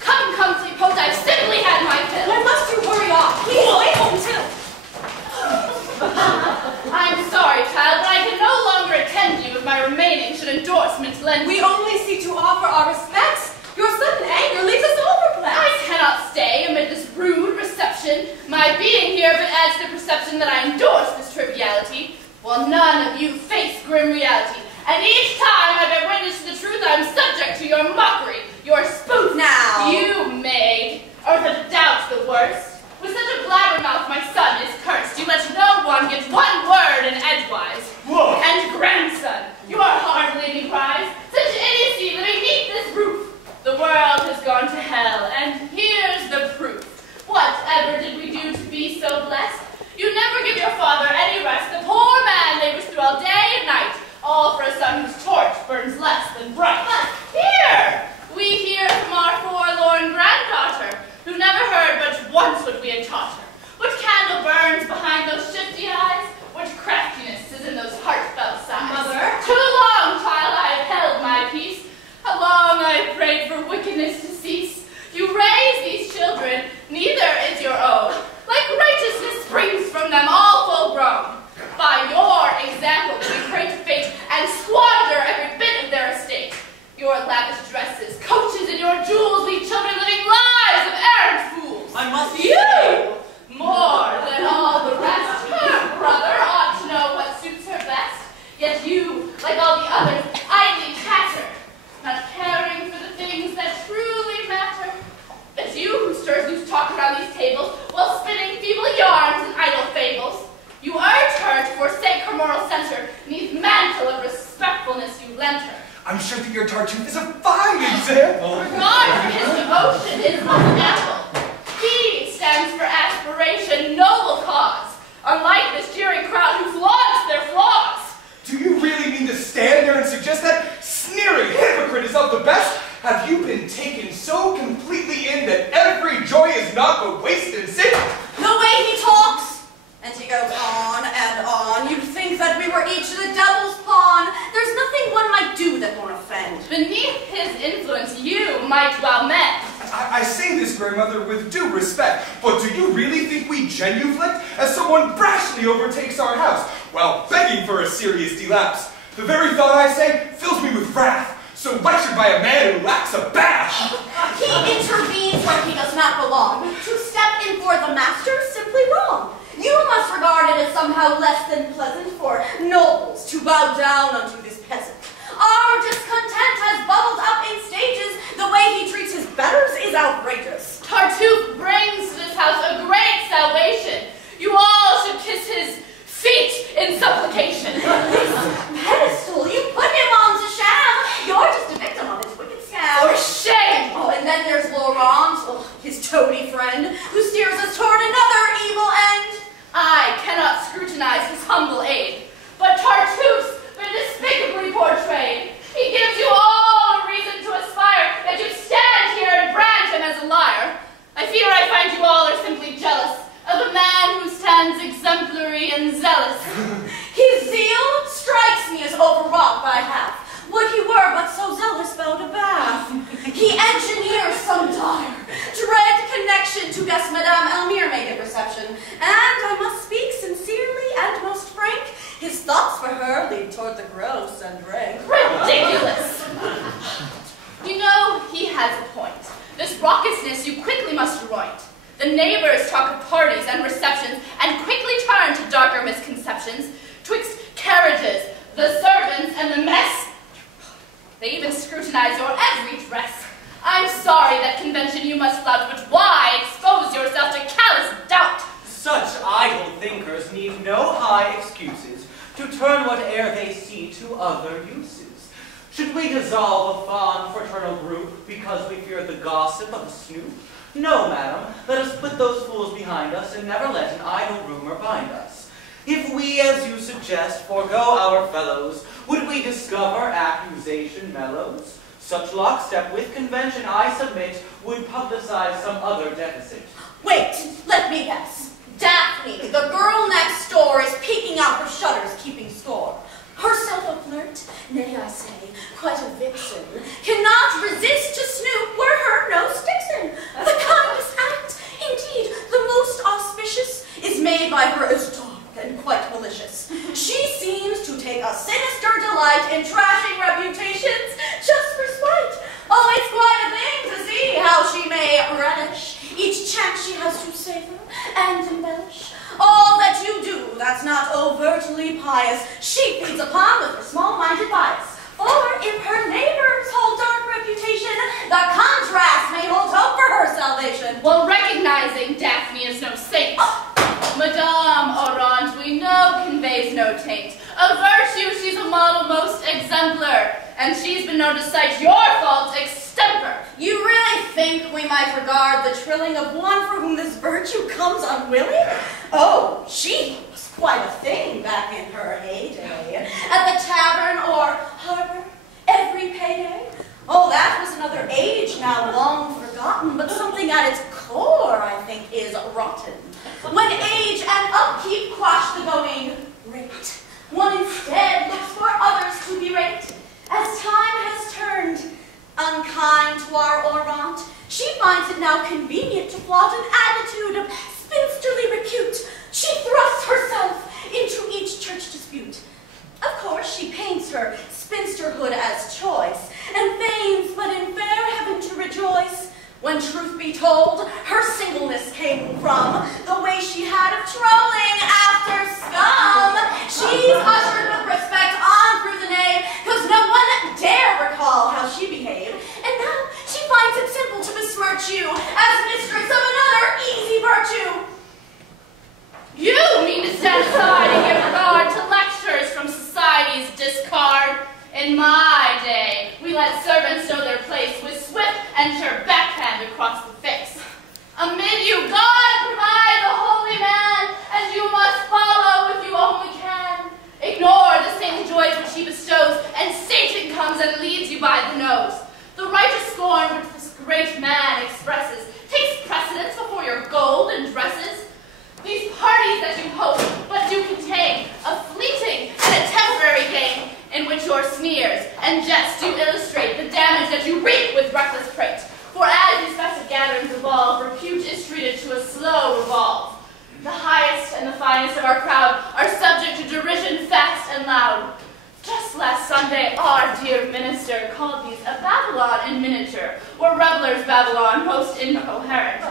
Come, Sleephold, I've simply had my fill. Why must you hurry off? Please wait until... I'm sorry, child, but I can no longer attend you if my remaining should endorsement lend. We only seek to offer our respects. Your sudden anger leaves us all perplexed. I cannot stay amid this rude reception. My being here but adds to the perception that I endorse this triviality, while none of you face grim reality. And each time I bear witness to the truth, I am subject to your mockery, your spoof. Now, you maid, or to doubt the worst. With such a blabbermouth, my son is cursed. You let no one get one word in edgewise. Whoa. And grandson, you are hardly any prize. Such idiocy living beneath this roof. The world has gone to hell, and here's the proof. Whatever did we do to be so blessed? You never give your father any rest. The poor man labors through all day and night, all for a son whose torch burns less than bright. But here, we hear from our forlorn granddaughter, who never heard but once what we had taught her. What candle burns behind those shifty eyes? What craftiness is in those heartfelt sighs? Mother? Too long, child, I have held my peace. How long I have prayed for wickedness to cease. You raise these children, neither is your own. Like righteousness springs from them, all full grown. By your example we pray to fate and squander every bit of their estate. Your lavish dresses, coaches, and your jewels leave children living lives of errant fools. I must You, more than all the rest, her brother ought to know what suits her best. Yet you, like all the others, idly chatter, not caring for the things that truly matter. It's you who stirs loose talk around these tables while spinning feeble yarns and idle fables. You urge her to forsake her moral censure neath mantle of respectfulness you lent her. I'm sure that your Tartuffe is a fine example. Regard for his devotion is most ample. He stands for aspiration, noble cause, unlike this jeering crowd who flaunts their flaws. Do you really mean to stand there and suggest that sneering hypocrite is of the best? Have you been taken so completely in that every joy is not but waste and sin? the way he talks, and he goes on and on, you'd think that we were each the devil's pawn. There's nothing one might do that won't offend. Beneath his influence, you might well mend. I say this, grandmother, with due respect, but do you really think we genuflect as someone brashly overtakes our house, while begging for a serious delapse? The very thought, I say, fills me with wrath, so lectured by a man who lacks a bath. He intervenes where he does not belong. To step in for the master is simply wrong. You must regard it as somehow less than pleasant for nobles to bow down unto this peasant. Our discontent has bubbled up in stages. The way he treats his betters is outrageous. Tartuffe brings to this house a great salvation. You all should kiss his feet in supplication. This pedestal, you put him on to sham. You're just a victim of his wicked scam. For shame! Oh, and then there's Laurent, his toady friend, who steers us toward another evil end. I cannot scrutinize his humble aid, but Tartuffe's been despicably portrayed. He gives you all a reason to aspire, yet you stand here and brand him as a liar. I fear I find you all are simply jealous of a man who stands exemplary and zealous. His zeal strikes me as overwrought by half. Would he were but so zealous about a bath. He engineers some dire, dread connection to guess Madame Elmire made at reception. And I must speak sincerely and most frank, his thoughts for her lead toward the gross and rank. Ridiculous! You know, he has a point. This raucousness you quickly must anoint. The neighbors talk of parties and receptions, and quickly turn to darker misconceptions. Twixt carriages, the servants, and the mess, they even scrutinize your every dress. I'm sorry that convention you must flout, but why expose yourself to callous doubt? Such idle thinkers need no high excuses to turn whate'er they see to other uses. Should we dissolve a fond fraternal group because we fear the gossip of a snoop? No, madam, let us put those fools behind us and never let an idle rumor bind us. If we, as you suggest, forego our fellows, would we discover accusation mellows? Such lockstep with convention, I submit, would publicize some other deficit. Wait, let me guess. Daphne, the girl next door, is peeking out her shutters, keeping score. herself a flirt, nay, I say, quite a vixen, cannot resist to snoop where her nose sticks in. The kindest act, indeed, the most auspicious, is made by her as dark and quite malicious. She seems to take a sinister delight in trashing reputations just for spite. Oh, it's quite a thing to see how she may relish each chance she has to savor and embellish. All that you do that's not overtly pious, she feeds upon with her small-minded bias. Or if her neighbors hold dark reputation, the contrast may hold hope for her salvation. Well, recognizing Daphne is no saint, Madame Orange, we know, conveys no taint. Of virtue, she's a model most exemplar, and she's been known to cite your faults extemper. You really think we might regard the trilling of one for whom this virtue comes unwilling? Oh, she was quite a thing back in her heyday. At the tavern or harbor, every payday. Oh, that was another age now long forgotten, but something at its core, I think, is rotten. When age and upkeep quash the going rate, one instead looks for others to berate. As time has turned unkind to our Orant, she finds it now convenient to flaunt an attitude of spinsterly repute. She thrusts herself into each church dispute. Of course, she paints her spinsterhood as choice, and feigns but in fair heaven to rejoice. When truth be told, her singleness came from the way she had of trolling after scum. She's ushered with respect on through the nave, 'cause no one dare recall how she behaved. And now she finds it simple to besmirch you as mistress of another easy virtue. You mean to stand aside and give regard to lectures from society's discard? In my day, we let servants know their place with swift and sure backhand across the face. Amid you, God provide the holy man, and you must follow if you only can. Ignore the saintly joys which he bestows, and Satan comes and leads you by the nose. The righteous scorn which this great man expresses takes precedence before your gold and dresses. These parties that you host but do contain a fleeting and a temporary gain, in which your sneers and jests do illustrate the damage that you reap with reckless prate. For as these festive gatherings evolve, repute is treated to a slow revolve. The highest and the finest of our crowd are subject to derision fast and loud. Just last Sunday, our dear minister called these a Babylon in miniature, or revelers Babylon most incoherent.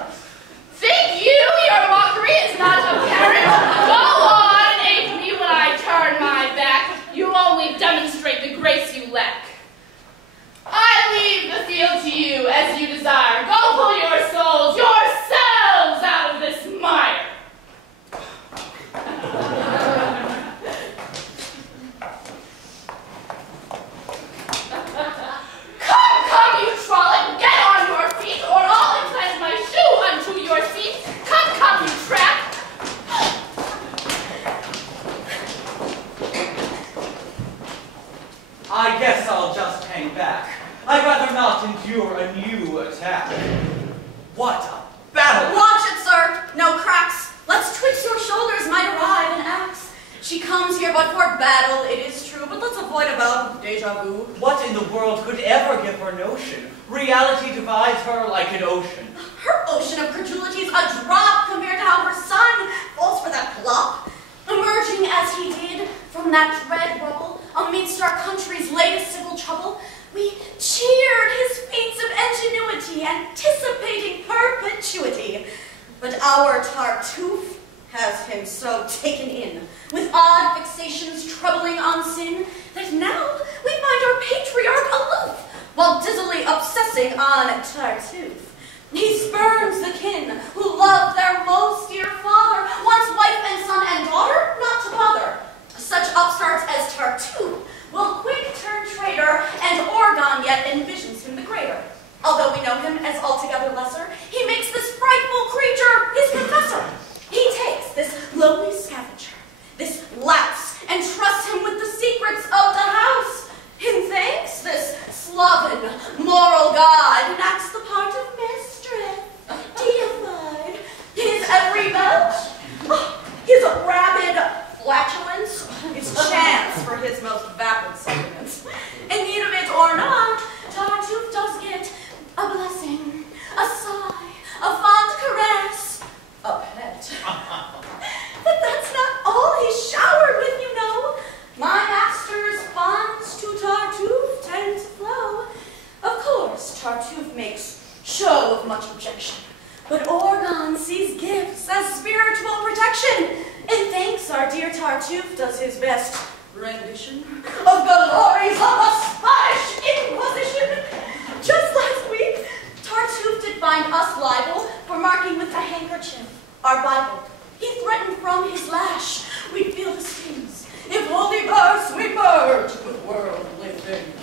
Think you your mockery is not apparent? Go on and ape me when I turn my back. You only demonstrate the grace you lack. I leave the field to you as you desire. Go pull your souls, yourselves, out of this mire. Come, you frolic, get on your feet, or I'll implant my shoe unto your seat. Come, you trap. I guess I'll just hang back. I'd rather not endure a new attack. What a battle! Watch it, sir. No cracks. Let's twixt your shoulders might arrive an axe. She comes here but for battle, it is true, but let's avoid a bout of deja vu. What in the world could ever give her notion? Reality divides her like an ocean. Her ocean of credulity's a drop compared to how her son falls for that plop. Emerging as he did from that dread rubble, amidst our country's latest civil trouble, we cheered his feats of ingenuity, anticipating perpetuity. But our Tartuffe has him so taken in, with odd fixations troubling on sin, that now we find our patriarch aloof, while dizzily obsessing on Tartuffe. He spurns the kin who love their most dear father, wants wife and son and daughter not to bother. Such upstarts as Tartuffe will quick turn traitor, and Oregon yet envisions him the greater. Although we know him as altogether lesser, he makes this frightful creature his confessor. He takes this lowly scavenger, this louse, and trusts him with the secrets of the house. In thanks, this sloven, moral god enacts the part of mistress, deified. His every belch, his rabid flatulence is chance for his most affection. And thanks, our dear Tartuffe does his best rendition of the glories of the Spanish Inquisition. Just last week, Tartuffe did find us liable for marking with a handkerchief our Bible. He threatened from his lash we'd feel the stings if holy verse we merge with worldly things.